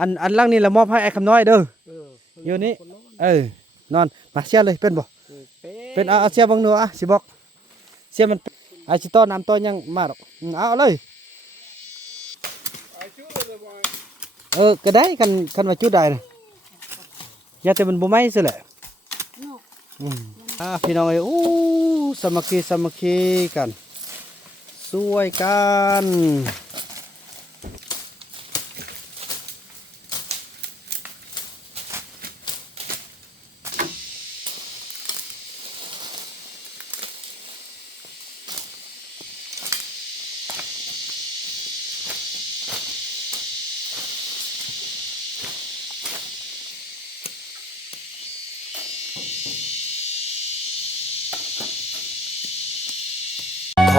อันล่างนี่ละมอบให้ไอ้คำน้อยเด้ออยู่นี่นอนมาเชียเลยเป็นบ่เป็นเอาเชียบังหนูอ่ะสิบอกเชียมันไอ้สิต้อน้ำต้อยังมาดอกเอาเลยก็ได้คันว่าจุดได้นะอย่าแต่มันบ่ไหม้ซะแหละพี่น้องเอ้ยอู้สามัคคีกันช่วยกัน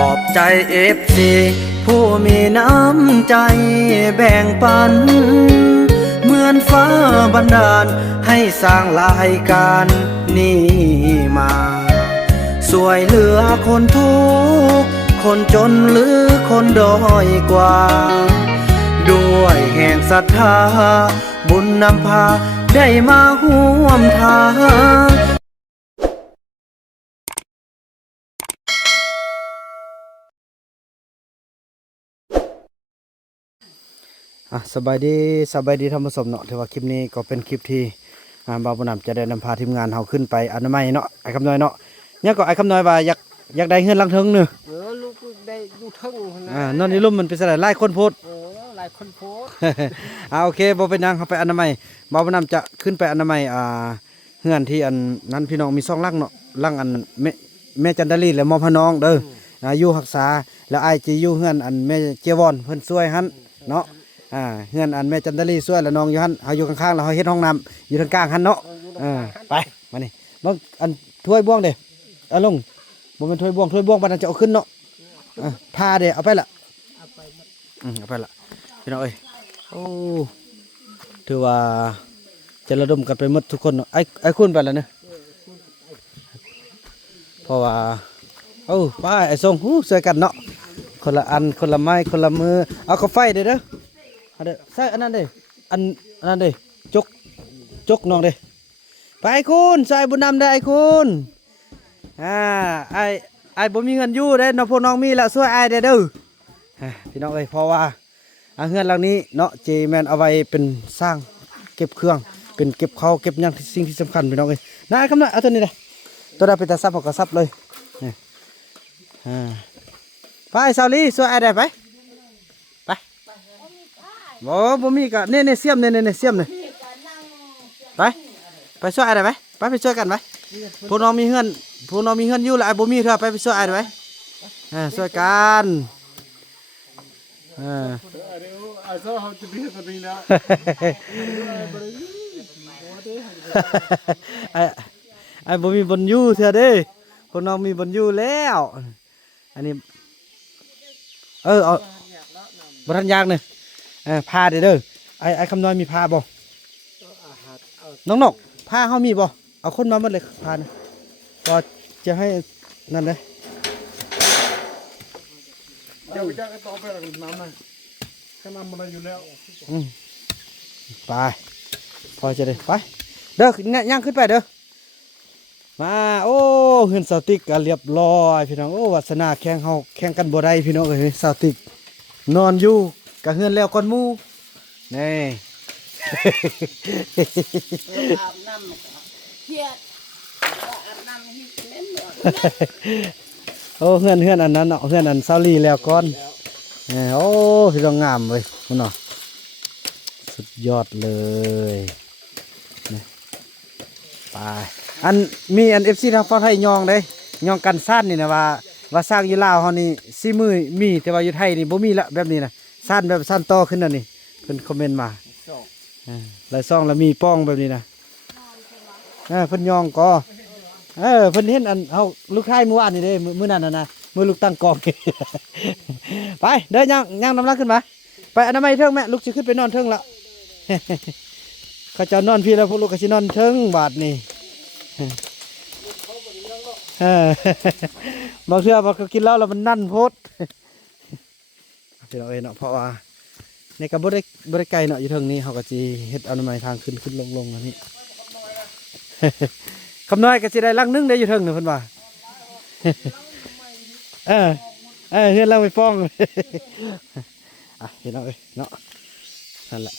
ขอบใจFCผู้มีน้ำใจแบ่งปันเหมือนฟ้าบันดาลให้สร้างรายการนี้มาช่วยเหลือคนทุกข์คนจนหรือคนด้อยกว่าด้วยแห่งศรัทธาบุญนำพาได้มาร่วมทางสบายดีท่านผู้ชมเนาะถือว่าคลิปนี้ก็เป็นคลิปที่บ่าวบุญนำจะได้นำพาทีมงานเราขึ้นไปอนามัยเนาะไอ้คำน้อยเนาะเนี่ยก็ไอ้คำน้อยว่าอยากได้เงินลังเทิงเนอะลูกได้อยู่เทิงนอนในร่มมันเป็นอะไรไล่คนโพดหลายคนโพดโอเคบ่เป็นยังเขาไปอนามัยบ่าวบุญนำจะขึ้นไปอนามัยเฮือนที่อันนั้นพี่น้องมี2ลังเนาะลังอันแม่จันดาลีและมอพน้องเด้ออยู่รักษาแล้วไอ้จีอยู่เฮือนอันแม่เจวอนเพิ่นช่วยหั่นเนาะเฮือนอันแม่จันดาลีช่วยแล้วน้องอยู่หั่นเฮาอยู่ข้างๆแล้วเฮาเฮ็ดห้องน้ำอยู่ทางกลางหั่นเนาะไปมานี่บ่อันถ้วยบ่วงเด้เอาลงบ่แม่นถ้วยบ่วงบัดนั้นจะเอาขึ้นเนาะพาเด้เอาไปละเอาไปละพี่น้องเอ้ยโอ้ถือว่าจะระดมกันไปหมดทุกคนเนาะไอ้คุณไปแล้วเนาะเพราะว่าไปไอ้ทรงช่วยกันเนาะคนละอันคนละไม้คนละมือเอากาไฟเด้อเอาเด้อใส่อันนั้นเด้อันนั้นเด้จกน้องเด้ไปไอ้คุณใส่บุญนำได้ไอ้คุณไอ้บ่มีเงินอยู่เด้เนาะพวกน้องมีแล้วช่วยไอ้เด้อพี่น้องเอ้ยเพราะว่าเฮือนหลังนี้เนาะเจแมนเอาไว้เป็นสร้างเก็บเครื่องเป็นเก็บข้าวเก็บหยังสิ่งที่สำคัญพี่น้องเอ้ยได้ครับนะเอาตัวนี้เลยตัวได้เป็นตาซับก็ซับเลยไปซาลีช่วยไอ้ได้ไปบ่มีก็เนี่ยเสียมเนี่ยเสียมเนี่ยไปช่วยไอ้ได้ไปช่วยกันไปพวกน้องมีเฮือนอยู่แล้วไอ้บ่มีเถอะไปช่วยไอ้ได้ไปช่วยกันไอ้บ่มีบนอยู่เถอะเด้พวกน้องมีบนอยู่แล้วอันนี้เอาบ่ทันยากเนี่ยพาเด้อไอ้คำน้อยมีพาบ่น้องนกพาเขามีบ่เอาคนมาหมดเลยพานะก็จะให้นั่นเลยจะต่อไปแล้วน้ำนะก็น้ำมันอยู่แล้วไปพอจะได้ไปเด้อย่างขึ้นไปเด้อมาโอ้เฮือนสาวติ๊กก็เรียบร้อยพี่น้องโอ้วาสนาแข่งกันบ่ได้พี่น้องเอ้ยสาวติ๊กนอนอยู่กับเฮือนแล้วก่อนหมู่นี่อาบน้ำเครียดอาบน้ำให้เล่นหมดโอ้เฮือนอันนั้นเนาะเฮือนอันซาลีแล้วก่อนโอ้พี่น้องงามเว้ยคุณเนาะสุดยอดเลยไปอันมีอัน FC ทางฝั่งไทยยองเด้ยองกันซ่านนี่นะว่าสร้างอยู่ลาวเฮานี่ซีมือมีแต่ว่าอยู่ไทยนี่บ่มีละแบบนี้นะซ่านแบบซ่านต่อขึ้นน่ะนี่เพิ่นคอมเมนต์มาหลายซ่องแล้วมีป้องแบบนี้นะเพิ่นยองก็เพิ่นเห็นอันเฮาลูกชายเมื่อวานนี่เด้มื้อนั้นน่ะนะมื้อลูกตั้งกอง ไปเด้อย่างน้ำลักขึ้นมาไปอนามัยเทิงแม่ลูกสิขึ้นไปนอนเทิงละ เขาจะนอนพี่แล้วพวกลูกก็สินอนเทิงบาดนี่บางเทื่อบางก็กินเหล้าแล้วมันนั่นโพดพี่น้องเนาะเพราะว่า ในก็บ่ได้ไกลเนาะอยู่ทางนี้เขาก็สิเฮ็ดอนามัยทางขึ้นลงอันนี้ คำน้อยก็สิได้ลังนึงได้อยู่เทิงนึงเพิ่นว่า เฮือนเราไปฟ้อง อ่ะเห็นแล้วเอ้ยเนาะนั่นแหละ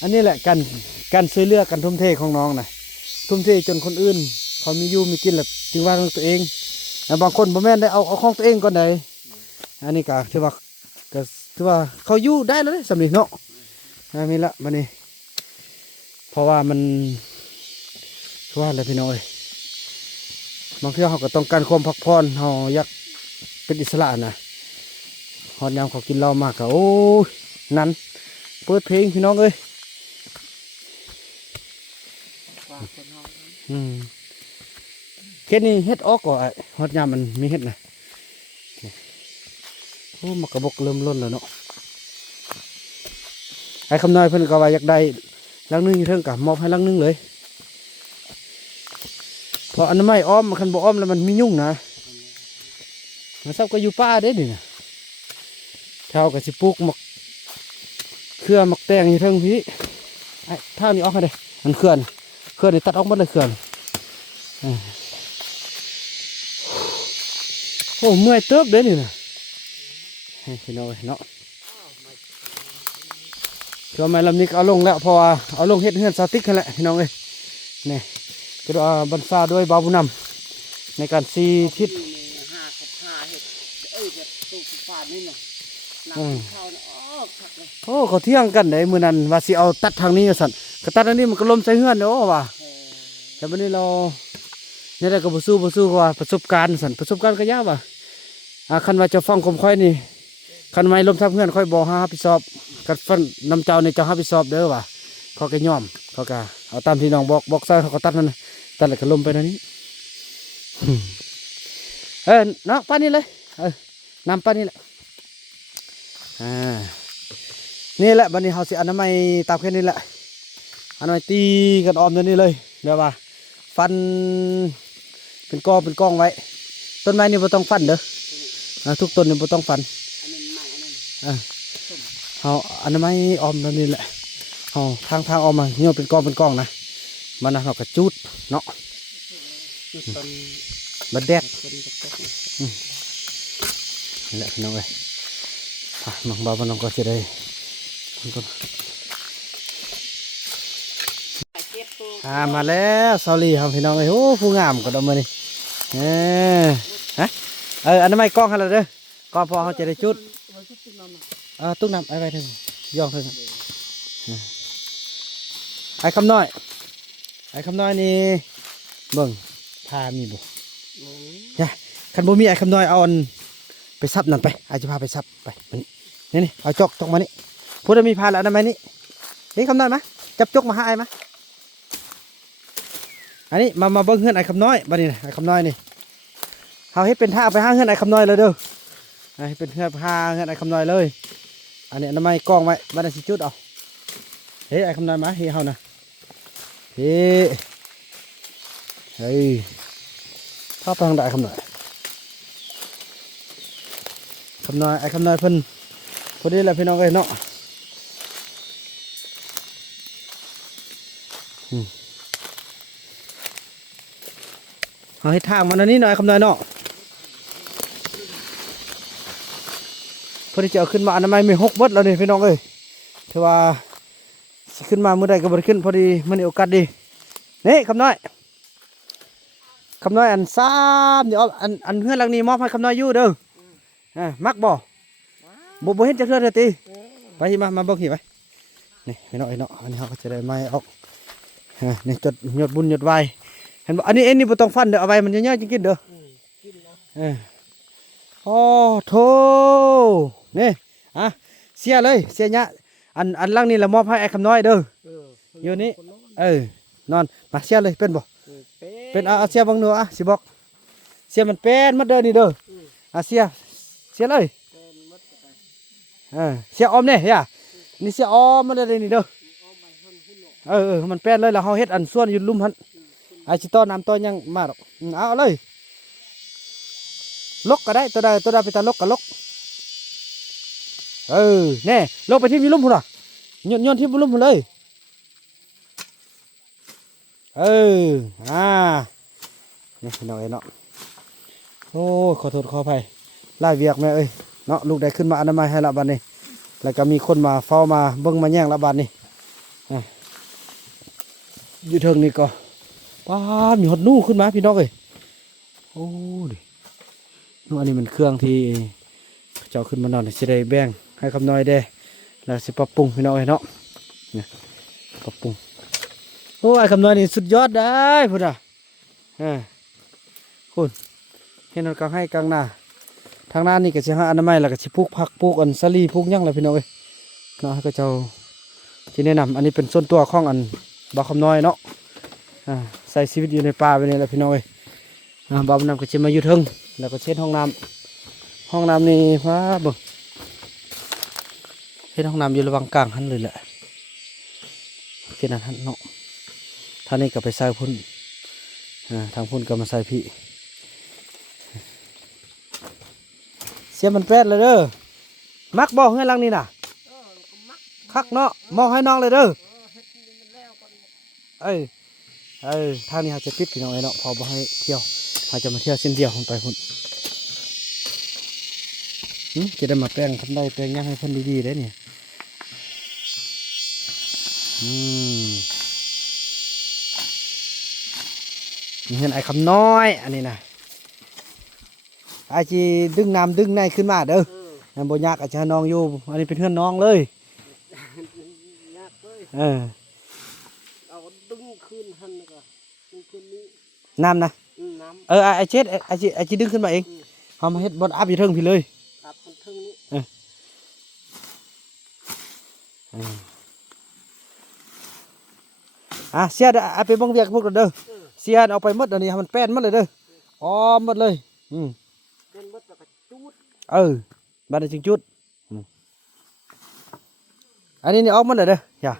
อันนี้แหละการช่วยเหลือกันทุ่มเทของน้องนะทุ่มเทจนคนอื่นเขามีอยู่มีกินแล้วจึงว่าของตัวเองบางคนบ่แม่นได้เอาของตัวเองก่อนใดอันนี้ก็ถือว่าเขาอยู่ได้แล้วสำนีเนาะมีละบัดนี้เพราะว่ามันคือว่าอะไรพี่น้อยบางทีเขาก็ต้องการความพักผ่อนเขาอยากเป็นอิสระนะฮอดยามเขากินเหล้ามากก็โอ้ยนั้นเปิดเพลงพี่น้องเอ้ยเฮ็ดนี่เฮ็ดออกก่อนฮอดยามมันมีเฮ็ดนะโอ้มันกระบกเริ่มล้นแล้วเนาะไอ้คำน้อยเพิ่นก็ว่าอยากได้ลังนึงอยู่เทิงกับมอบให้ลังนึงเลยเพราะอันนั้นไม่อ้อมคันบ่อ้อมแล้วมันมียุ่งนะมันซับก็อยู่ป่าเด้นี่นะชาวก็สิปลูกหมักเครือหมักแตงอยู่เทิงพี่ไอ้ท่านี้ออกให้ได้มันเขื่อนนี่ตัดออกหมดเลยเขื่อนโอ้เมื่อยเติบเด้นี่นะพี่น้อยเนาะคือไม่ลำนี้เอาลงแล้วเพราะว่าเอาลงเฮ็ดเฮือนสติ๊กกันแหละพี่น้องเอ้ยนี่ก็บรรษาด้วยบาบุนำในการซีทิศ5 กับ 5เฮ็ดแบบตู้สุภาพนี่น่ะน้ำเข้าน่ะคักเลย โอ้เขาเที่ยงกันได้มื้อนั้นว่าสิเอาตัดทางนี้สั่นก็ตัดอันนี้มันก็ล้มใส่เฮือนเด้อว่าแต่วันนี้เราเนี่ยได้ก็บ่สู้ว่าประสบการณ์สั่นประสบการณ์ก็ยากว่ะคันว่าจะฟังคมค่อยนี่คันไม่ล้มทับเฮือนค่อยบ่รับผิดชอบกัดฟันนำเจ้าในเจ้ารับผิดชอบเด้อว่ะเขาก็ยอมเขาก็เอาตามที่น้องบอกใส่เขาก็ตัดนั่นตัดแล้วก็ล้มไปนั่นนี้เนาะป้านี่เลยนำป้านี่แหละนี่แหละบัดนี้เขาสิอนามัยตามแค่นี้แหละอนามัยตีกันออมตัวนี้เลยเดี๋ยวว่าฟันเป็นกองไว้ต้นไม้นี่บ่ต้องฟันเด้อทุกต้นนี่บ่ต้องฟันเขาอนามัยออมตัวนี้แหละเขาทางออมมาเงี้ยเป็นกองนะมันนะเราก็จุดเนาะบัดแดดนี่แหละพี่น้องเอ้ยน้องบ่าวน้องก็จะได้มาแล้วซอลี่ครับพี่น้องเอ้ยโอ้ผู้งามก็ดมมานี่อันนั้นไม่กล้องให้เราเด้อก็พอเขาจะได้จุดตุ้งน้ำไอ้ไปถึงย่องถึงไอ้คำน้อยนี่เบิ่งพามีบุเนี่ยคันบ่มีไอ้คำน้อยเอาไปซับนั่นไปอาจจะพาไปซับไปนี่เอาจกมานี่พูดมีพาแล้วนั่นไหมนี่คำน้อยมะจับจกมาหาไอ้มะอันนี้มาเบิ้งเฮือนไอ้คำน้อยบ้านนี้ไอ้คำน้อยนี่เขาให้เป็นท่าไปหาเฮือนไอ้คำน้อยเลยเด้อให้เป็นเฮือนพาเฮือนไอ้คำน้อยเลยอันนี้น้ำไม้กองไว้บ้านสิจุดเอาเฮ้ยไอ้คำน้อยมาเฮ้ยเฮานะเฮ้ยเข้าไปทางใดคำน้อยไอ้คำน้อยเพิ่นพอดีแหละพี่น้องเอ้ยเนาะเอาให้ทางมันอันนี้หน่อยคำน้อยเนาะพอดีจะเอาขึ้นมาอนามัยไม่หกเบิดแล้วนี่พี่น้องเอ้ยถือว่าขึ้นมาเมื่อใดก็บ่ได้ขึ้นพอดีมันโอกาสดีนี่คำน้อยอันซ้ำเดี๋ยวอันเพื่อนหลังนี้มอบให้คำน้อยอยู่เด้อมักบ่เห็นจะเทื่อตีไปมาเบิ่งหิไปนี่พี่น้องอันนี้เขาก็จะได้ไม้ออกนี่จดหยดบุญหยดไวเห็นบ่อันนี้บ่ต้องฟันเด้อเอาไว้มันเยอะๆจริงๆเด้อโอ้โธ่นี่เสียเลยเสียเนี้ยอันหลังนี่ละมอบให้ไอ้คำน้อยเด้ออยู่นี่นอนมาเสียเลยเป็นบ่เป็นเสียบังเนื้อสิบอกเสียมันเป็นมัดเด้อนี่เด้อเสียเลยเสียออมเนี่ยเฮียนี่เสียออมมัดเด้อนี่เด้อมันเป็นเลยแล้วเขาเฮ็ดอันส่วนอยู่ลุ่มหันไอชิโต้น้ำต้นยังมาหรอกเอาเลย ลกก็ได้ตัวใดไปตาลกก็ลกแน่ลกไปที่มีลุ่มพุ่นอ่ะโยนที่มีลุ่มพุ่นเลยอ่านี่พี่น้องเนาะโอ้ขอโทษขออภัยไล่เวียกแม่เอ้ยเนาะลูกได้ขึ้นมาอนามัยให้ละบัดนี้แล้วก็มีคนมาเฝ้ามาเบิ่งมาแย่งละบัดนี้อยู่เทิงนี่ก็ป้ามีหดนู่ขึ้นมาพี่น้องเอ้ยโอ้ดินู่นอันนี้มันเครื่องที่เจ้าขึ้นมานอนสิได้แบ่งให้คำน้อยเด้แล้วสิปรับปรุงพี่น้องเอ้ยเนาะเนี่ยปรับปรุงโอ้ไอ้คำน้อยนี่สุดยอดได้พุ่นอ่ะคุณเห็นเรากางให้กลางหน้าทางหน้านี่ก็สิหาอนามัยแล้วก็สิปลูกผักปลูกอันสลีปลูกหยังล่ะพี่น้องเอ้ยเนาะให้ก็เจ้าที่แนะนำอันนี้เป็นส่วนตัวของอันบ่าวคำน้อยเนาะใส่ชีวิตอยู่ในป่าไปนี่แหละพี่น้องเอ้ยบ่าวน้ำก็จะมาอยู่เทิงแล้วก็เช็ดห้องน้ำนี่ว้าเบิ่งเช็ดห้องน้ำอยู่ระหว่างกลางหันเลยแหละเช็ดหันเนาะท่างนี้ก็ไปใส่พุ่นทางพุ่นก็มาใส่พี่เสียมันแปดเลยเด้อมักบอกให้ลังนี่น่ะคักเนาะมองให้น้องเลยเด้อทางนี้เขาจะปิดพี่น้องเนาะพอบ่ให้เที่ยวเขาจะมาเที่ยวเส้นเดียวลงไปพุ่นจะได้มาแปลงทำได้แปลงย่างให้เพิ่นดีๆได้เนี่ยนี่เห็นไอ้คำน้อยอันนี้นะไอ้จีดึงน้ำดึงในขึ้นมาเด้อน้ำบ่ยากอาจจะน้องอยู่อันนี้เป็นเพื่อนน้องเลยเอาดึงขึ้นหันก็ขึ้นนี้น้ำนะน้ำไอ้เช็ดไอ้จีดึงขึ้นมาเองเอามาเฮ็ดบอลอัพอยู่เทิงพี่เลยอัพเทิงนี้เสียเอาไปบังเวียกพวกเราเด้อเสียเอาไปหมดเดี๋ยวนี้มันแป้นหมดเลยเด้ออ้อมหมดเลยเป็นมดแล้วก็จุดบ้านจึงจุดอันนี้นี่ออกหมดเลยเด้ออย่า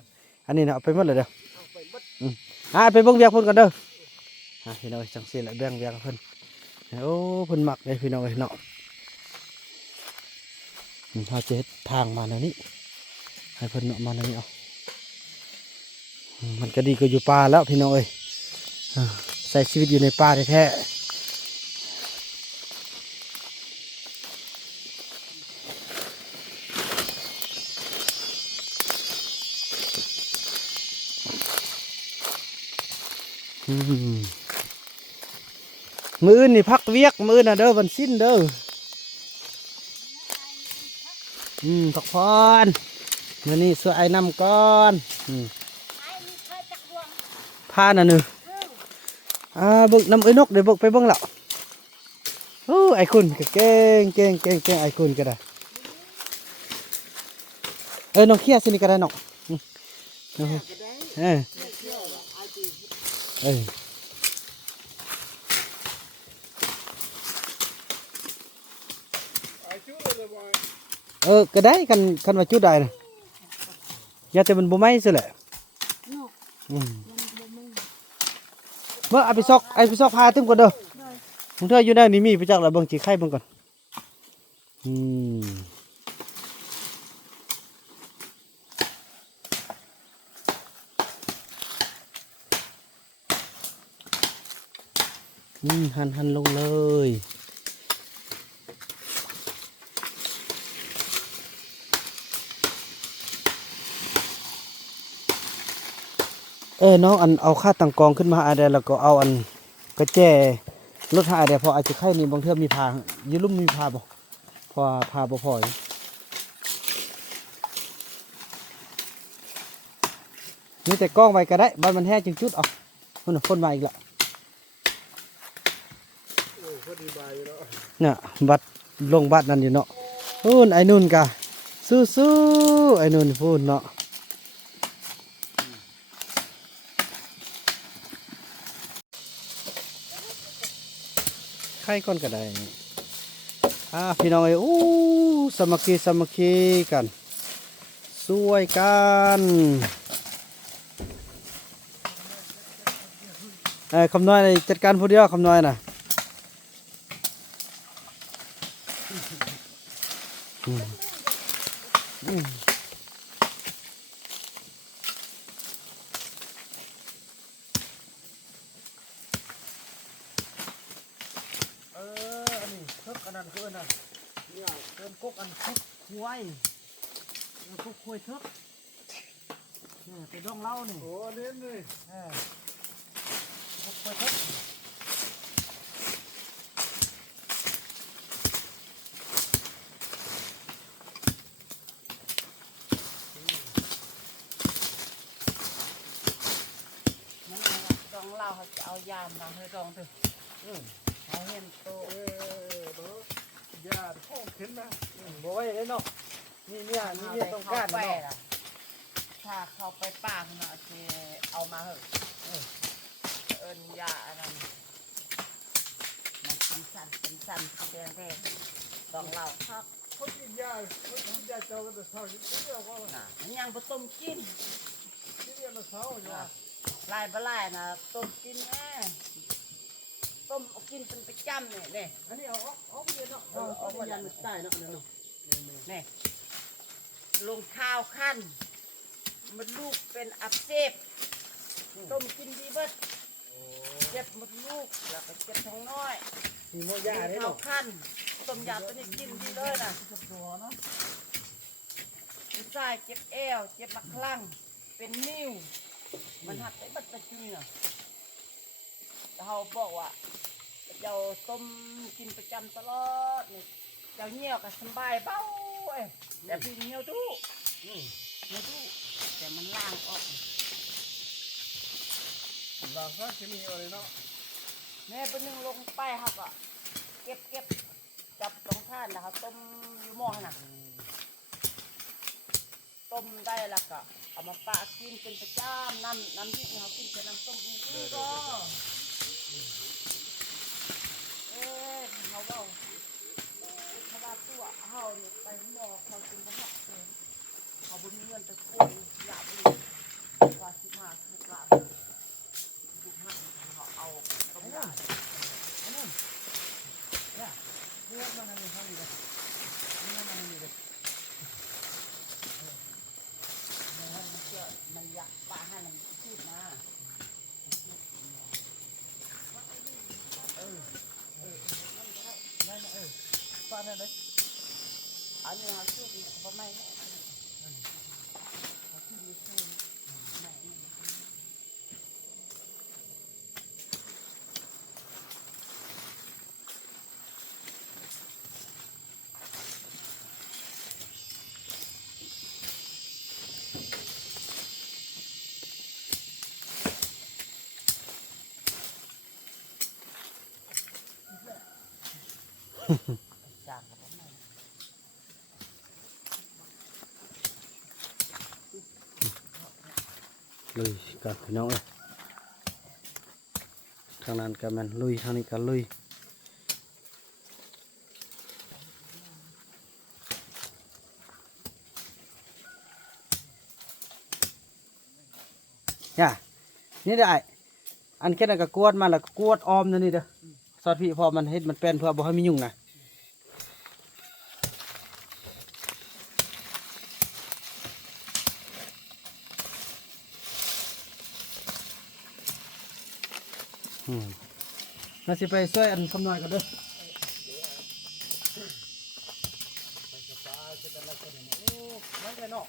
อันนี้นะเอาไปหมดเลยเด้อไปบังเวียกพวกกันเด้อพี่น้องจังสีแหละแบ่งเวียกเพิ่นโอ้เพิ่นหมักเลยพี่น้องเนาะเขาจะทางมาแนวนี้ให้เพิ่นเนาะมาแนวนี้เอามันก็ดีก็อยู่ป่าแล้วพี่น้องเอ้ยใส่ชีวิตอยู่ในป่าแท้มือนี่พักเวียกมือน่ะเด้อวันสิ้นเด้อพักผ่อนมื้อนี้สวยไอ้น้ำก่อนผ้าน่ะหนึ่งบึกน้ำไอ้นกเดี๋ยวบึกไปเบิ่งแล้วไอ้คุณก็เก่งไอ้คุณก็ได้น้องเขี้ยสินี่ก็ได้น้องก็ได้กันว่าจุดได้นะอย่าแต่มันบ่ไหม้ซะแหละเมื่อเอาไปซอกพาตึ้งก่อนเด้อมึงเธออยู่ได้นี่มีไปจักแล้วเบิ่งจีไข่เบิ่งก่อนหันลงเลยน้องอันเอาค่าตังกองขึ้นมาอะไรแล้วก็เอาอันกระแจรถหาอะไรพออาจจะไข่นี่บางเทื่อมีพายืลุ่มมีพาบ่พอพาบ่พอนี่แต่กล้องไว้ก็ได้บ้านมันแห้งจึงจุดเอาคนมาอีกละเนี่ยบัดลงบัดนั่นอยู่เนาะไอ้นุ่นกะสู้ไอ้นุ่นพูดเนาะไข่ก้อนก็ได้พี่น้องสามัคคีกันสวยกันคำน้อยจัดการผู้เดียวคำน้อยน่ะ อืมอืมอันนี้เทิกอันนั้นคืออันนั้นเนี่ยเติมกุ๊กอันคุกควายคุกควายเทิกนี่ไปดองเหล้านี่ โอ้เน้นเลย คุกควายเทิก มันดองเราเขาจะเอายามมาให้ดองเถอะเขาเห็นโต เนาะยาท้องเข็นนะ บ่ไว้เลยเนาะนี่เนี่ยนี่เนี่ยต้องการ ไป เนาะ ล่ะถ้าเขาไปป่าเนาะจะเอามาเหอะเอิ้นยาอันนั้นมันเป็นสั้นเป็นสั้นเป็นแดงๆดองเราครับ เขากินยาเจ้าก็จะเศร้าอยู่เรื่องว่า น่ะมันยังบ่ต้มกิน ที่เรียนมาเศร้าอยู่ว่า ลายบ่ลายนะต้มกินแน่ต้มเอากินเป็นประจำเนี่ย อันนี้เอาไปเลยเนาะเอาไปยันใต้เนาะอันนั้นเนาะ นี่ลงข้าวขั้นมันลูกเป็นอักเสบต้มกินดีเบิดเจ็บหมดลูกแล้วก็เจ็บท้องน้อย มีโมยาได้ ข้าว เนาะ ขั้นต้มยำตัวนี้กินดีเลยนะผู้ชายเจ็บเอวเจ็บมะคลั่งเป็นนิ้วมันหัดได้บัดตะจุยน่ะเขาบอกว่าเจ้าต้มกินประจำตลอดนี่เจ้าเหี่ยวก็สบายเบ้าเอ้ยแต่พี่เหี่ยวดูเหี่ยวดูแต่มันล่างออก บางครั้งจะมีอะไรเนาะ แม่เป็นหนึ่งลงไปเขาก็เก็บจับตรงท่านแล้วเขาต้มอยู่หม้อน่ะต้มได้แล้วก็เอามาปะกินเป็นประจำน้ำที่เขากินเป็นน้ำต้มนี่ก็เขาว่าเขาว่าตัวเขาเนี่ยไปหม้อเขากินกระหักเลยเขาบุญเงินไปกู้อยากเลยกว่า15 ล้านลูกหักเขาเอาต้มยำ เลือกมันอันนี้เท่านี้เลยนี่มันอันนี้เลย มันอยากปลาให้มันพูดมาปลาเนี่ยเลย อันนี้เราชุบเนี่ยเขาไม่เขาที่มีชื่อไม่ จางเขาไม่ ลุยกับพี่น้องเอ้ยทางนั้นก็แมันลุยทางนี้ก็ลุยย่านี่ได้อันแค่นั้นก็กวดมาแล้วก็กวดออมนั่นนี่เด้อซอสพี่พอมันเฮ็ดมันเป็นเพื่อบ่ให้มียุ่งนะน่าสิไปช่วยอันคำหน่อยกันเด้อไม่ได้เนาะ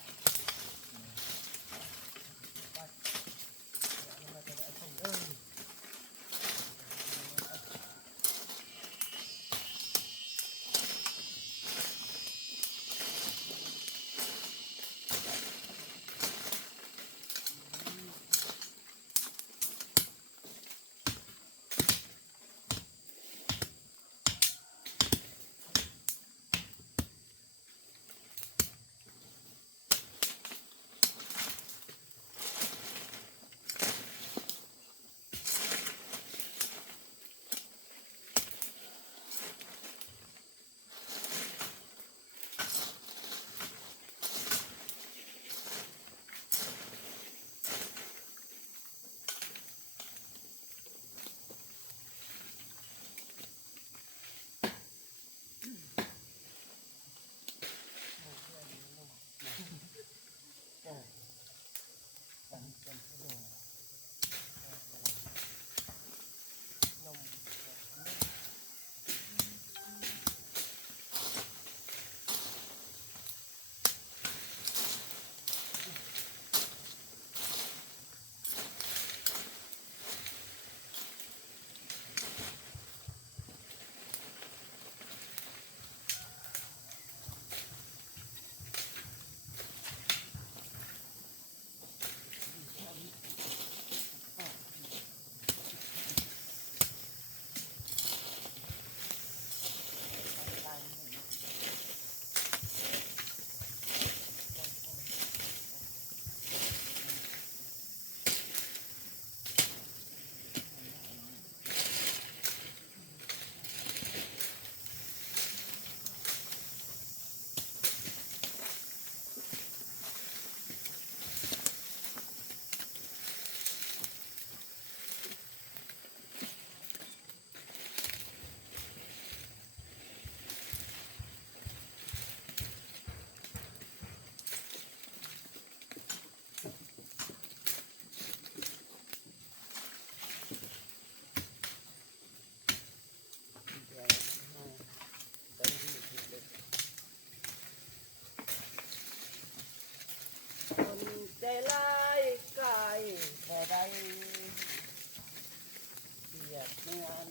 ากเหมือน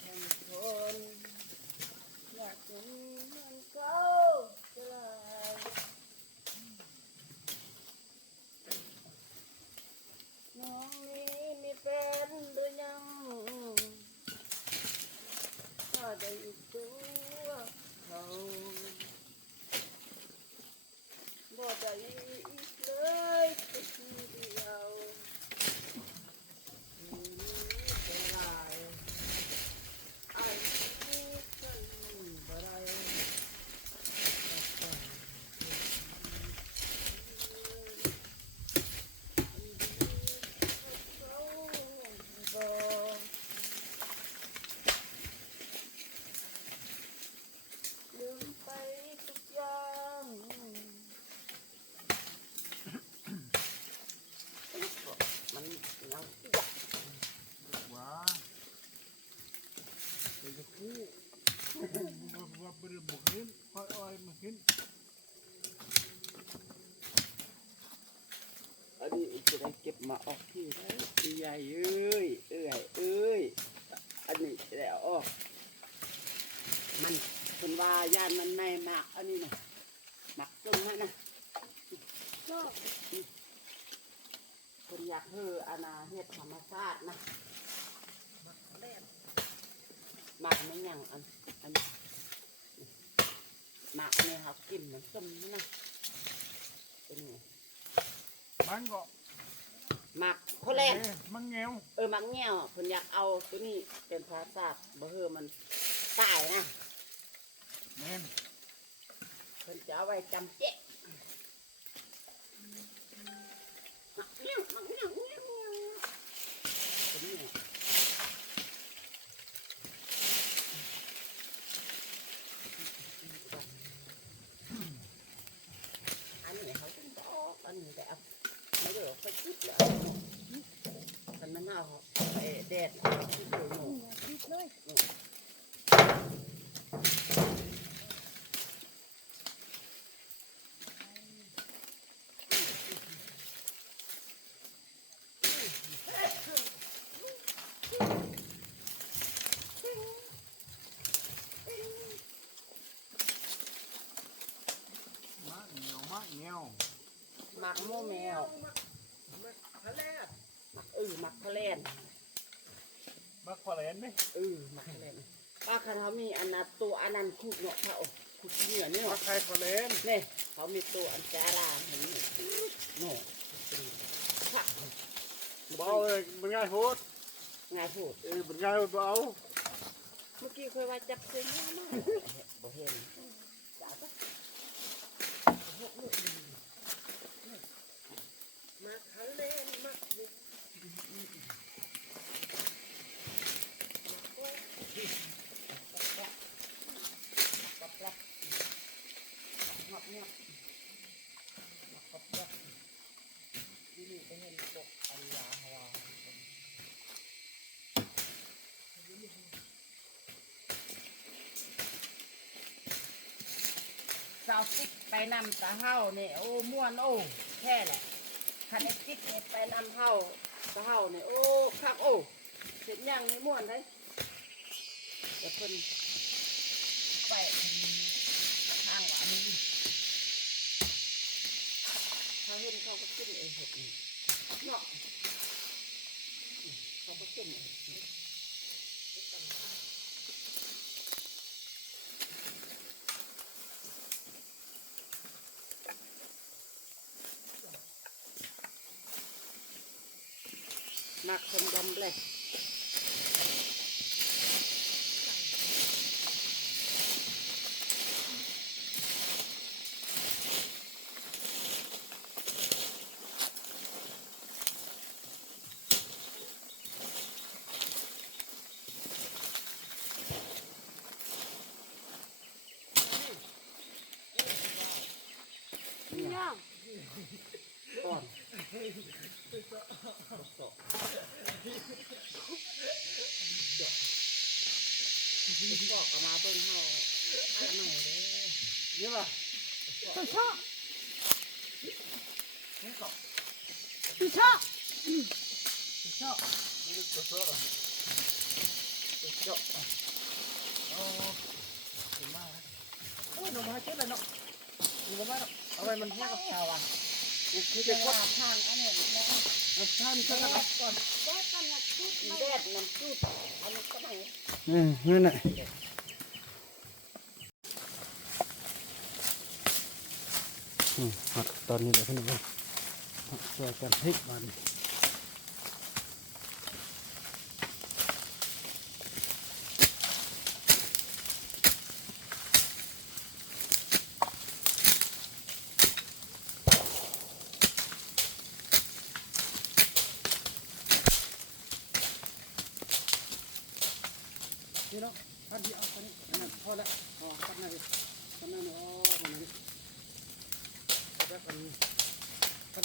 แห่งคนอยากจะมีเหมือนเขาจะลายน้องนี้มีแฟนหรือยังก็ได้ตัวเขาบ่ได้อีกเลยสักทีเดียวมีแต่ลายไอ้นี่ฉันบ่ได้ลืมไปทุกอย่างมันยังอยาก ว้าเดี๋ยวจะคู่ว่าไปเรื่องบุกหินค่อยอ้อยมาหิน อันนี้จะได้เก็บมาออกที่ได้ใหญ่เอ้ยเอ้ยเอ้ยอันนี้จะได้เอาออกมันเป็นว่าย่านมันในหมักอันนี้นะหมักต้นนะคนอยากเฮออาณาเฮ็ดธรรมชาตินะหมักไม่ยังอันหมักเนี่ยครับกินเหมือนต้มนะเป็นไง มันก็ หมักโคแลน มันเงี้ยว หมักเงี้ยวคนอยากเอาตัวนี้เป็นภาษาบ่เฮอมันตายนะ แม่น คนจะเอาไว้จำเจ๊ะหมักเงี้ยวหมักเงี้ยวเงี้ยวเงี้ยวตัวนี้อันนี้เขาต้องบอกอันนี้แต่เอาไม่เดี๋ยวไปคิดเลยมันเอาแดดคิดเลยหนูคิดเลยมะเงี้ยวมะเงี้ยว หมักโมแมวหมักทะเลหมักทะเล มะขวาแหลนไหม หมักทะเลป้าคันเขามีอันนั้นตัวอันนั้นคุกเนาะเขาคุกเหนือนี่ มะ เนาะ ไข่ขวาแหลน เนี่ยเขามีตัวอันจาราเห็นไหมเนาะผัก เบาเลยมันง่ายโหด ง่ายพูด มันง่ายเบา เมื่อกี้เคยว่าจับเส้นยามากบ่เห็นจ้าจ้ะมาทะเลมาดิปับงับงับปับปับที่นี่ไปเห็นตกอันยาฮาวาสาวติ๊กไปนำตาเฮาเนี่ยโอ้ม่วนโอ้แค่แหละคันไอ้ติ๊กเนี่ยไปนำเฮาตาเฮาเนี่ยโอ้คักโอ้เสร็จยังในม่วนได้เดี๋ยวเพิ่นไปทางอันนี้ถ้าเห็นเขาก็ขึ้นเองเห็ดนี่เนาะเขาก็ขึ้นเองมักคนดำเลยก่อนบอกเอามาเบิ่งเฮาอะไรใหม่เลยนี่ป่ะชอบนี่ก็ชอบ นี่ก็ตัวละ เจาะอ๋อเห็นมากนะโอ้ยหน่อไม้เจ็บเลยเนาะมีบ่มาเนาะเอาไว้มันแห้งกับชาวอ่ะคือจะกดทางอันนี้แล้วท่านก็รับก่อนแดดมันจุดแดดมันจุดอันนี้ก็ได้ นั่นแหละตอนนี้เดี๋ยวพี่น้องช่วยกันให้มันนี่เนาะพันที่เอาพันนี้นั่นพอแล้วอ๋อพันไหนพันนั้นอ๋อพันนี้แล้วพัน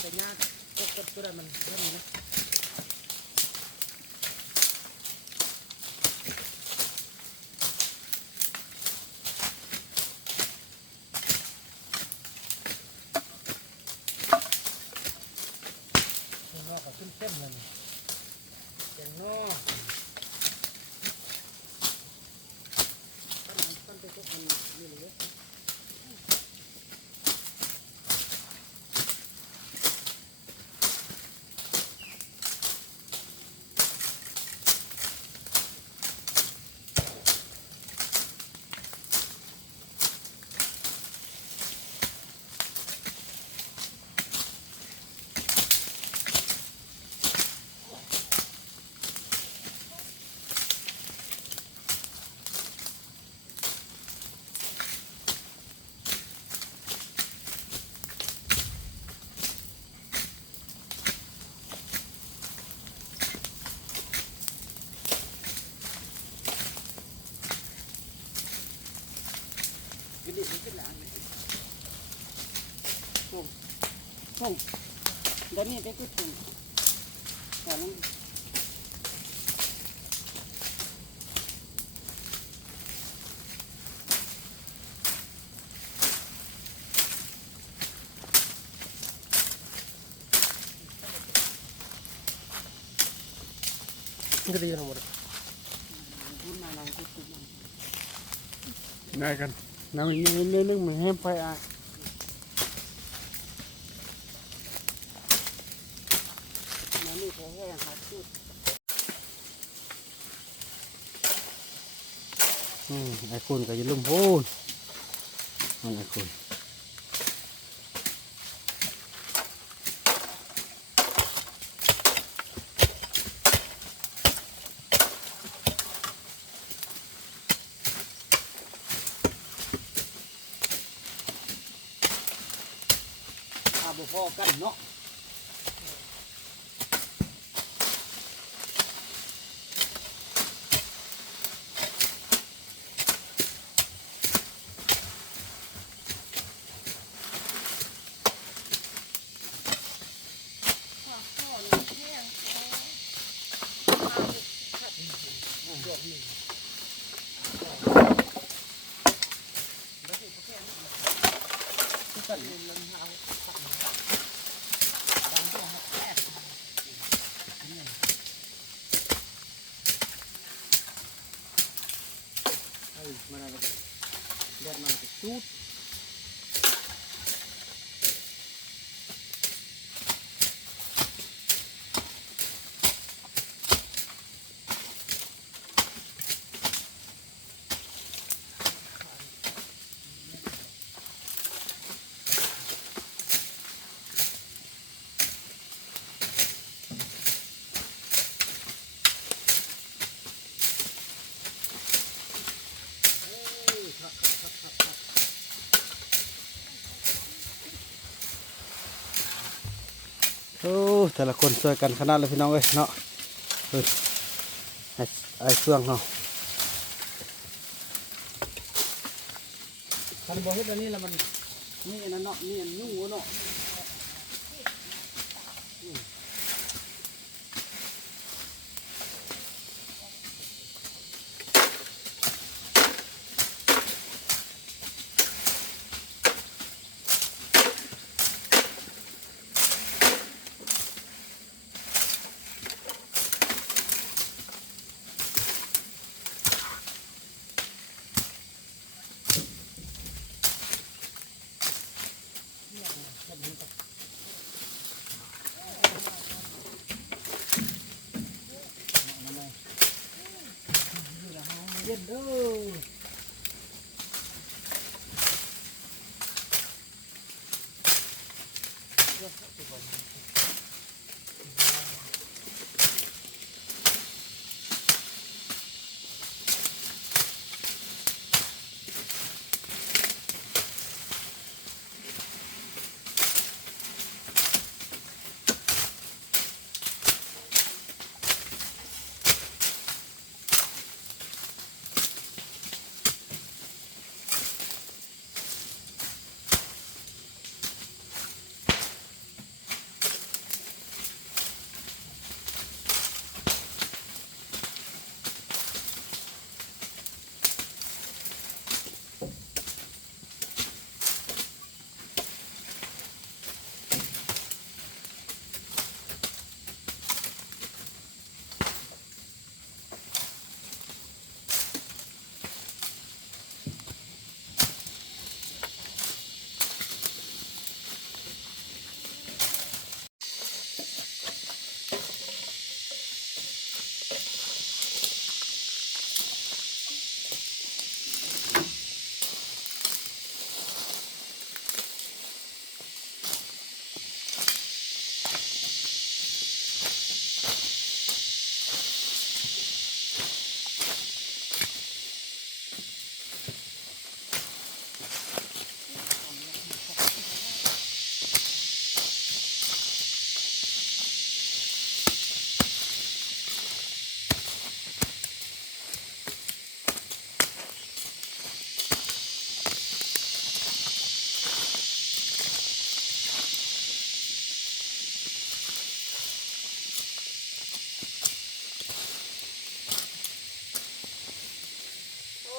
แต่ยากก็ตัวใดมันเท่านี้นะข้างนอกก็ขึ้นเต็มเลยอย่างนอกตั้งแต่พวกมันนี่เลยกินดิกินหลังส่งเดี๋ยวนี้ได้ก็ส่งแต่นั้นก็ดีทั้งหมดง่ายกันน้ำนี่นึงมันแห้งไปอ่ะน้ำนี่แห้งหาจุดไอ้คุณก็จะลุ่มพูนไอ้คุณบ่พอกันเนาะมาแล้วเดือดมาจุดโอ้แต่ละคนช่วยกันขนาดเลยพี่น้องเอ้ยเนาะไอ้เครื่องเนาะคันบ่เฮ็ดอันนี้แล้วมันนี่อันนั้นเนาะนี่อันยุ่งเนาะ เย็นเด้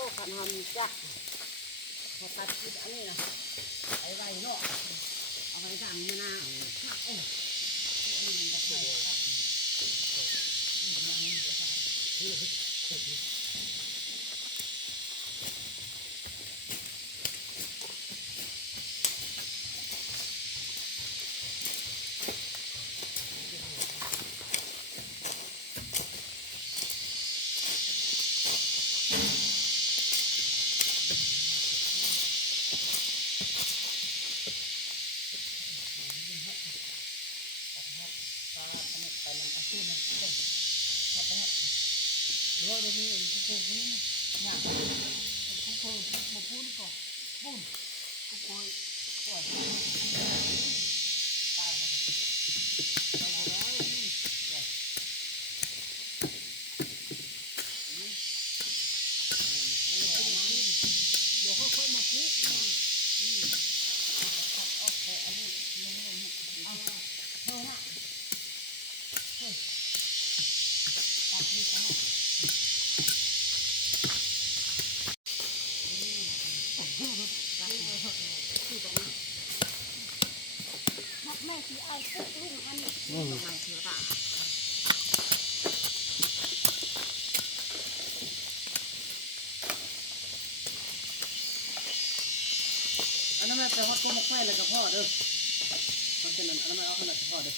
อ ขันหอมจักพอตัดคิดอันนี้นะไอ้ใบเนาะเอาไปสั่งมะนาวโอ้ยมันจะใส่รถมีกุ๊กกุ๊กนี่นะเนี่ยกุ๊กกุ๊กมาปูนก่อนปูนกุ๊กกุ๊กก่อนตายแล้วตายแล้วนี่เดี๋ยวค่อยๆมาปูโอเคอันนี้ลงเอาเท่านั้นเฮ้ยตัดนี่ก็ได้แม่ที่เอาปุ๊บลุงอันนี้ทำไมเธอป่ะอันนั้นแม่ไปฮอดตัวมะไฟเลยกับพ่อเด้อทำเป็นอันนั้นแม่เอาขนาดกับพ่อเด้อ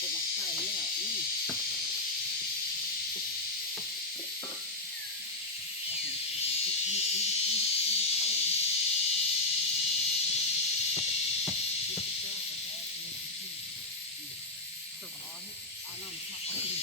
ตัวมะไฟแล้วนี่เอาน้ำชักเอาดิ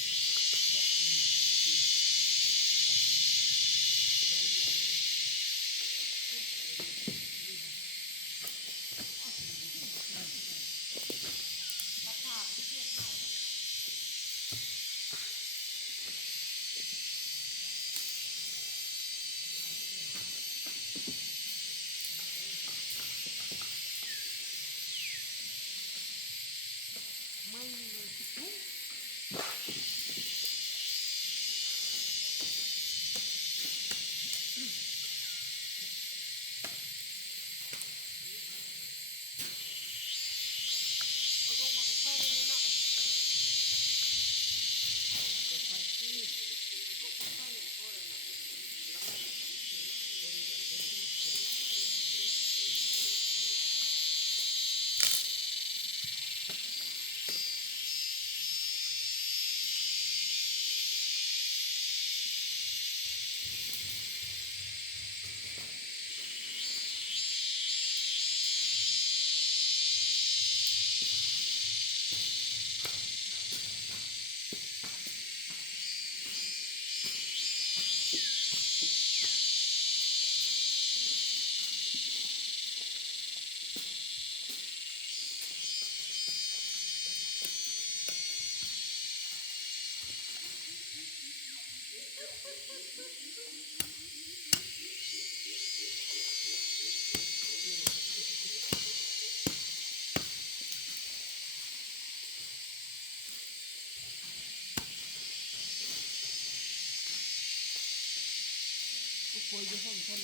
ป่วยจะซ่อมท่าน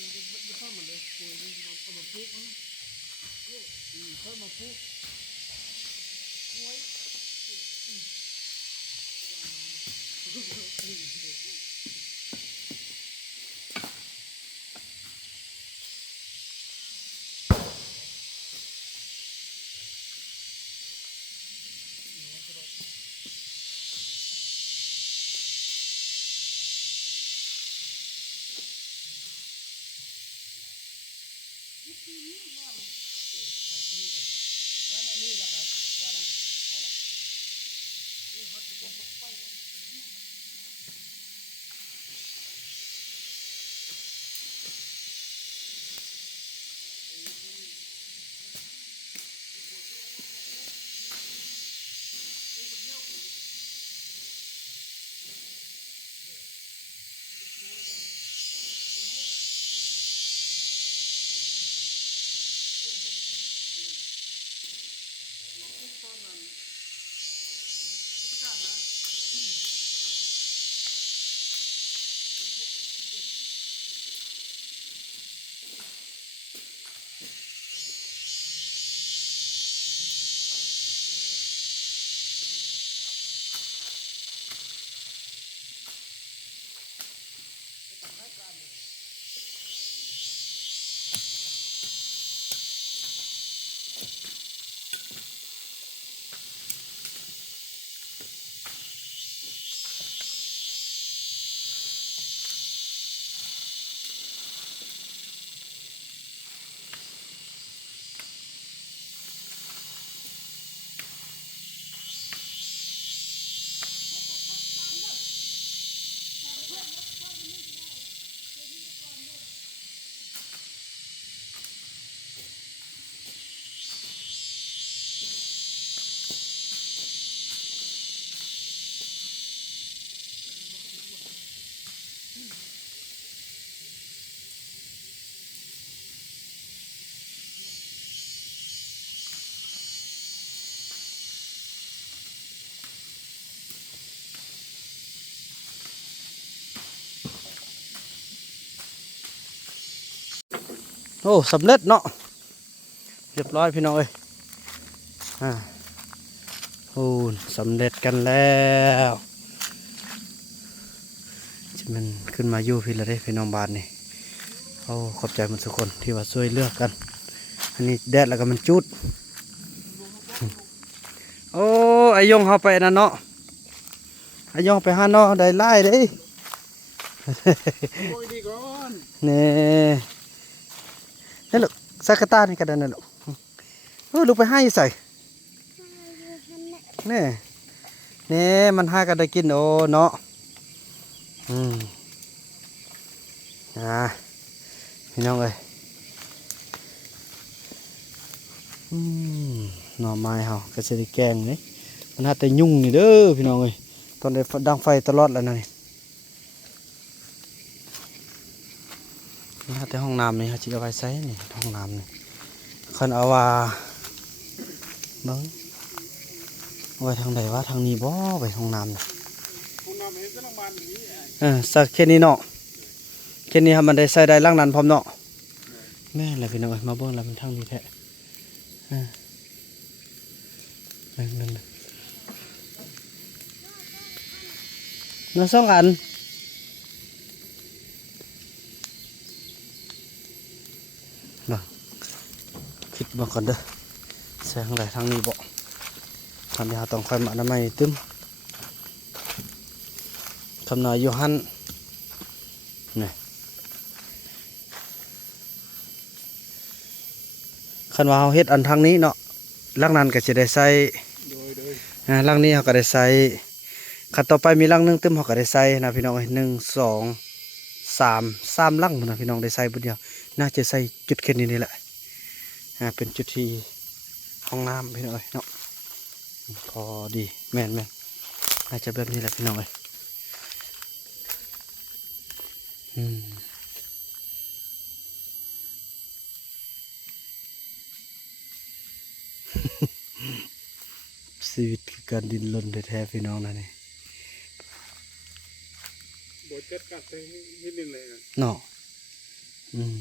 จะซ่อมมันเลยป่วยเลยเอามาปลูกนะท่านมาปลูกป่วย โอ้สำเร็จเนาะเรียบร้อยพี่น้องเอ้ยโอ้สำเร็จกันแล้วจะมันขึ้นมาอยู่พี่ละได้พี่น้องบ้านนี่โอ้ขอบใจมันทุกคนที่ว่าช่วยเลือกกันอันนี้แดดแล้วก็มันจุดโอ้ไอยงเขาไปนั่นเนาะไอยงไปหาเนาะได้ไล่เด้ ป่วยดีก่อน นี่นี่ลูกสักกะตานี่ก็ได้นะลูกลูกไปให้ใส่นี่นี่มันให้กันได้กินโอ้เนาะพี่น้องเอ้ยหน่อไม้เฮาก็สิได้แกงนี่มันหาแต่ยุ่งนี่เด้อพี่น้องเอ้ยตอนได้ดังไฟตลอดแล้วนะนี่มันหาแต่ห้องน้ำนี่เฮาสิเอาไว้ใส่นี่ห้องน้ำนี่คันเอาว่าเบิ่งเอาไว้ทางใดวะทางนี้บ่ไปห้องน้ำนี่ คุณนำเห็นก็ต้องบานอย่างนี้ สักแค่นี้เนาะแค่นี้ครับมันได้ใส่ได้ล่างนั้นพร้อมเนาะแม่อะไรพี่น้องเอ้ยมาเบิ่งแล้วมันทางนี้แท้นั่นเนื้อสองอันมาคิดมาก่อนเด้อใส่ทางใดทางนี้บ่ทำยาต้องคอยมาอนามัยตึ้มคำนายโยฮันนี่คันว่าเฮาเฮ็ดอันทางนี้เนาะล่างนั้นก็จะได้ใส่ โดย ล่างนี้เขาก็ได้ใส่ขัดต่อไปมีล่างหนึงตึ้มเขาก็ได้ใส่นะพี่น้องเอ้ย1 2 3ล่างพุ่นนะพี่น้องได้ใส่บุญเดียวน่าจะใส่จุดแค่นี้นี่แหละเป็นจุดที่ห้องน้ำพี่น้องเอ้ยเนาะพอดีแม่นน่าจะแบบนี้แหละพี่น้องเอ้ยชีวิตคือการดิ้นรนแท้ๆพี่น้องนะนี่ บทจัดการใช้นิดนึงเลย เนาะ อืม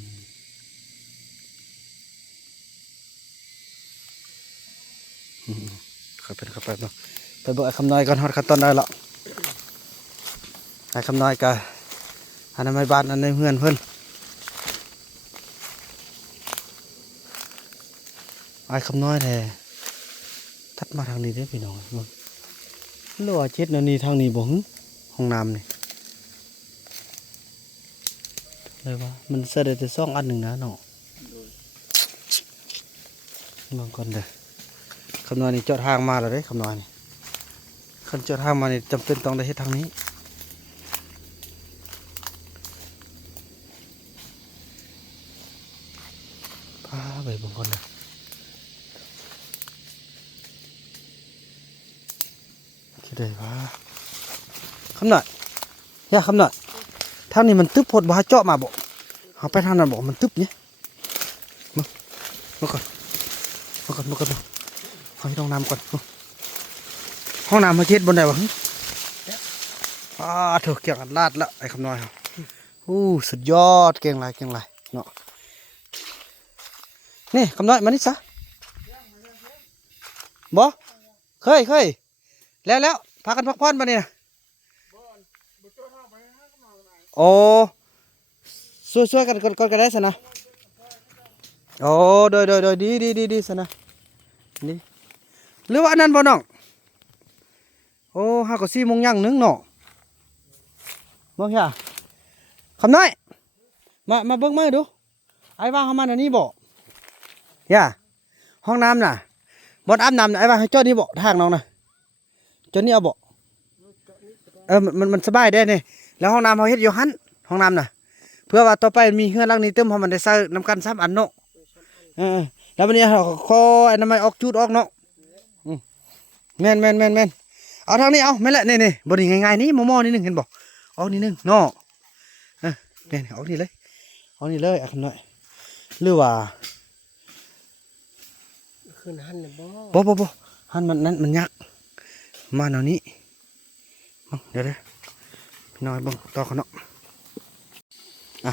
อืมเข้าไปเข้าไปเนาะไปเบิกไอ้คำน้อยก่อนฮอดขั้นตอนได้ละไอ้คำน้อยกะอันนั้นไม่บ้านอันนี้เพื่อนเพิ่นไอ้คำน้อยแท้ทัดมาทางนี้เด้อพี่น้องมึงหรือว่าเจ็ดนานี่ทางนี้บ่หึห้องน้ำนี่เลยว่ามันเสด็จแต่ซ่องอันหนึ่งนะเนาะมองก่อนเด้อคำน้อยนี่เจาะทางมาแล้วเด้คำน้อยนี่คันเจาะทางมานี่จำเป็นต้องได้เฮ็ดทางนี้พาไปเบางคนเด้อคิดได้ว่าคำน้อยอย่าคำน้อยทางนี้มันตึบโพดบ่ให้เจาะมาบ่เอาไปทางนั้นบ่มันตึบเนี่ยมาก่อนมาก่อนมาก่อนเอาให้ห้องน้ำก่อนห้องน้ำมาเช็ดบนไหนวะถูกเกี่ยงกันลาดละไอ้คำน้อยครับสุดยอดเก่งไรเก่งไรเนาะนี่คำน้อยมานี่ซะบ่เคยแล้วพากันพักผ่อนมาเนี่ยโอ้ช่วยกันก่อนก็ได้สินะโอ้โดยดีสินะนี่หรือว่าอันนั้นบ่น้องโอ้ห้าก็4 โมงยังนึงเนาะมองเห็นคำน้อยมาเบิ่งมาดูไอ้ว่าเขามาอันนี้บ่ย่าห้องน้ำน่ะบนอาบน้ำน่ะไอ้ว่าให้เจ้านี่บ่ทางน้องน่ะเจ้านี่เอาบ่มันสบายได้นี่แล้วห้องน้ำเขาเฮ็ดอยู่หันห้องน้ำน่ะเพื่อว่าต่อไปมีเฮือนหลังนี้เติมเพราะมันได้ใส่น้ำกัน3 อันเนาะแล้ววันนี้เราขอไอ้น้ำมันออกจุดออกเนาะแม่นเอาทางนี้เอาแม่นแหละนี่บริง่ายๆนี่มอนี่นึงเห็นบ่เอานี่นึงเนาะนี่เอานี่เลยอ่ะคำน้อยหรือว่า คืนหันเลยบ่ บ่หันมันนั้นมันยักมาแนวนี้เดี๋ยวพี่น้อยเบิ่งต่อเขาเนาะ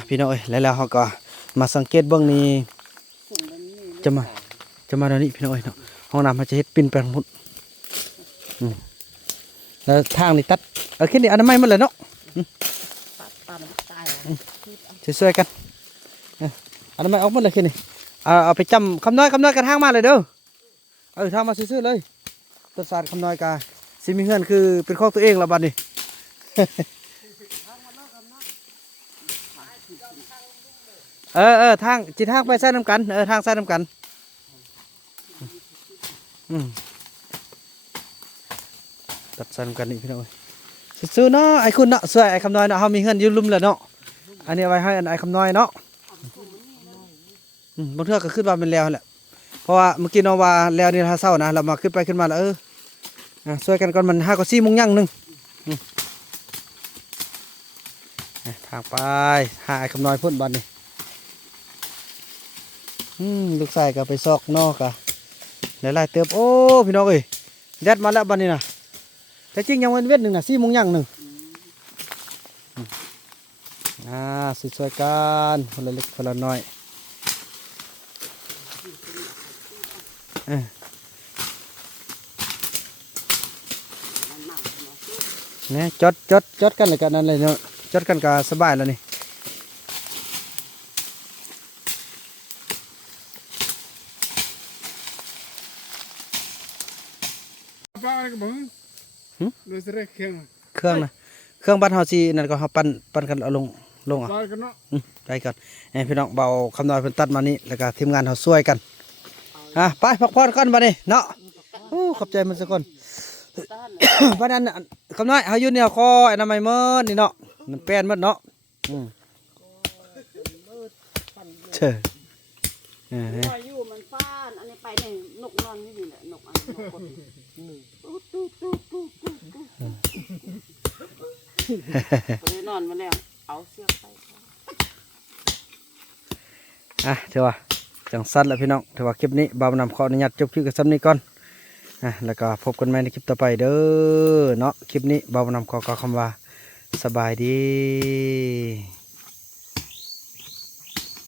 พี่น้อยแล้วเขาก็มาสังเกตเบิ่งนี่จะมาแนวนี้พี่น้อยเนาะห้องน้ำมันจะเฮ็ดปิ่นไปทางพุ้นแล้วทางนี่ตัดแค่นี้อนามัยหมดเลยเนาะตามตายช่วยๆกันอนามัยออกหมดเลยแค่นี้เอาไปจำคำน้อยกันทางมาเลยเด้อทางมาซื่อๆเลยต้นสารคำน้อยกาสิมีเฮือนคือเป็นของตัวเองละบัดนี้ ทางจิตทางไปใส่น้ำกันทางใส่น้ำกันตัดใส่น้ำกันนี่พี่น้อยซื้อเนาะไอ้คุณเนาะสวยไอ้คำน้อยเนาะเขามีเฮือนยืมลุ่มเลยเนาะอันนี้ไว้ให้ไอ้คำน้อยเนาะบางเทื่อก็ขึ้นมาเป็นแล้วแหละเพราะว่าเมื่อกี้น้องว่าแล้วนี่ถ้าเศร้านะเรามาขึ้นไปขึ้นมาแล้วช่วยกันก่อนมัน5 ก็ 4 โมงยังนึงทางไปหาไอ้คำน้อยพ่นบันนี่ลูกชายก็ไปซอกนอกอะหลายๆเติบโอ้พี่น้องเอ้ยยัดมาแล้วบันนี้นะแต่จริงยังวันเวทหนึ่งนะ4 โมงยังนึงสวยๆกันคนละเล็กคนละน้อยเนี่ยจดกันเลยกันนั่นเลยเนาะจดกันก็สบายแล้วนี่ป้าอะไรกันบ้างโดยเฉพาะเครื่องนะเครื่องบ้านเฮาสินั่นก็เฮาปั้นกันเอาลงอ่ะป้ากันเนาะได้ก่อนพี่น้องเบาคำน้อยเพิ่นตัดมานี่แล้วก็ทีมงานเฮาช่วยกันไปพักผ่อนก่อนบัดนี้เนาะขอบใจมันสักคนเพราะนั้นคำน้อยเฮาอยู่เนี่ยคออนามัยหมดนี่เนาะมันแป้นหมดเนาะเช่อยู่มันฟ้านอันนี้ไปในนกนอนนี่แหละนกอันนกคนนอนมาแล้วเอาเสื้อไปถือว่าจังสั้นแล้วพี่น้องถือว่าคลิปนี้บ่าวนำขออนุญาตจบคลิปกับซ้ำนี้ก่อนแล้วก็พบกันใหม่ในคลิปต่อไปเด้อเนาะคลิปนี้บ่าวนำขอกล่าวคำว่าสบายดี